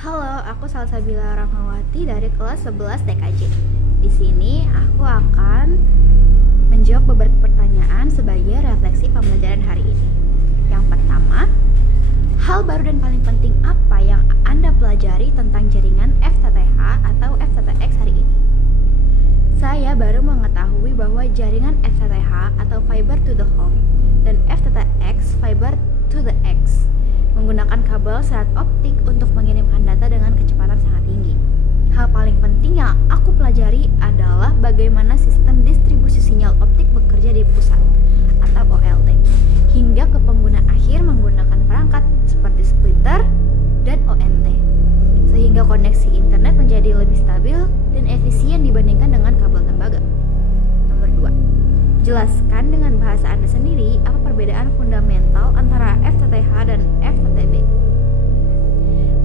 Halo, aku Salsabila Rahmawati dari kelas 11 TKJ. Di sini aku akan menjawab beberapa pertanyaan sebagai refleksi pembelajaran hari ini. Yang pertama, hal baru dan paling penting apa yang Anda pelajari tentang jaringan FTTH atau FTTX hari ini? Saya baru mengetahui bahwa jaringan FTTH atau Fiber to the Home dan FTTX Fiber to the X menggunakan kabel serat optik untuk mengirimkan data dengan kecepatan sangat tinggi. Hal paling penting yang aku pelajari adalah bagaimana sistem distribusi sinyal optik bekerja di pusat atau OLT, hingga ke pengguna akhir menggunakan perangkat seperti splitter dan ONT, sehingga koneksi internet menjadi lebih stabil dan efisien dibandingkan dengan kabel tembaga. Nomor 2. Jelaskan dengan bahasa Anda sendiri apa perbedaan fundamental antara FTTH dan FTTB.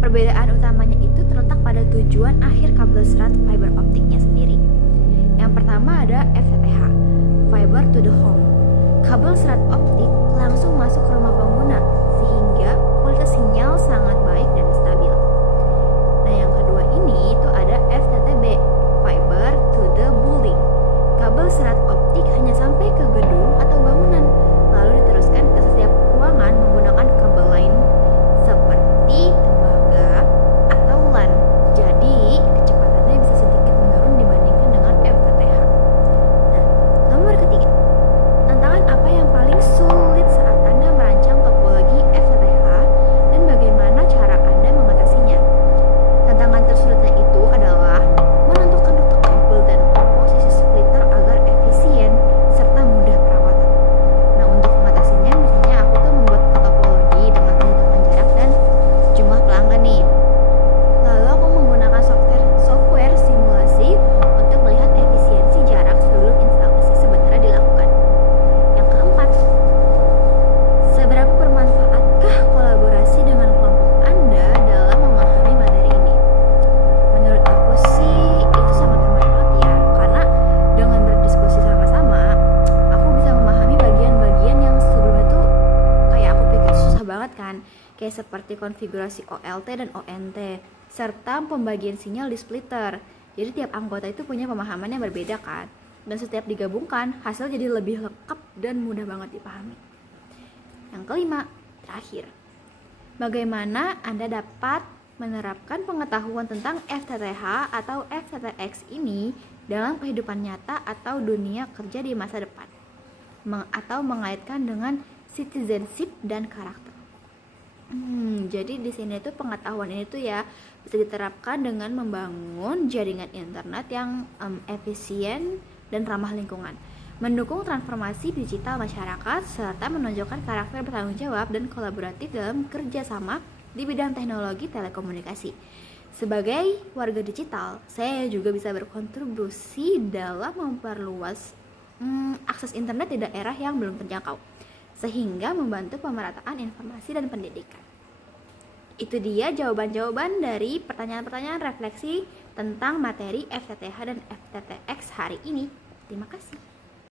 Perbedaan utamanya itu terletak pada tujuan akhir kabel serat fiber optiknya sendiri. Yang pertama ada FTTH, Fiber to the Home. Kabel serat optik langsung masuk ke rumah pengguna sehingga kualitas sinyal sangat baik dan stabil. Nah, yang kedua ini itu ada FTTB, Fiber to the Building. Kabel serat optik hanya sampai ke gedung atau bangunan, lalu diteruskan ke setiap ruangan menggunakan kabel lain seperti tembaga atau LAN. Jadi, kecepatannya bisa sedikit menurun dibandingkan dengan FTTH. Nah, nomor ketiga, tantangan apa yang paling sulit saat Anda merancang topologi FTTH dan bagaimana cara Anda mengatasinya? Tantangan tersulitnya itu adalah menentukan rute kabel dan posisi splitter agar efisien serta mudah perawatan. Nah, untuk mengatasinya misalnya aku tuh membuat topologi dengan perhitungan jarak dan jumlah pelanggan nih. Lalu aku menggunakan software simulasi untuk melihat efisiensi jarak sebelum instalasi sebenarnya dilakukan. Yang keempat, seberapa bermanfaatkah kolaborasi dengan kelompok Anda dalam memahami materi ini? Menurut aku sih itu sangat bermanfaat ya, karena dengan berdiskusi sama-sama, aku bisa memahami bagian-bagian yang sebelumnya tuh kayak aku pikir susah banget kan, kayak seperti konfigurasi OLT dan ONT, serta pembagian sinyal di splitter. Jadi tiap anggota itu punya pemahaman yang berbeda kan, dan setiap digabungkan, hasil jadi lebih lengkap dan mudah banget dipahami. Yang kelima, terakhir, bagaimana Anda dapat menerapkan pengetahuan tentang FTTH atau FTTX ini dalam kehidupan nyata atau dunia kerja di masa depan, atau mengaitkan dengan citizenship dan karakter. Jadi di sini tuh pengetahuan ini tuh ya bisa diterapkan dengan membangun jaringan internet yang efisien dan ramah lingkungan, mendukung transformasi digital masyarakat, serta menunjukkan karakter bertanggung jawab dan kolaboratif dalam kerjasama di bidang teknologi telekomunikasi. Sebagai warga digital, saya juga bisa berkontribusi dalam memperluas akses internet di daerah yang belum terjangkau, sehingga membantu pemerataan informasi dan pendidikan. Itu dia jawaban-jawaban dari pertanyaan-pertanyaan refleksi tentang materi FTTH dan FTTX hari ini. Terima kasih.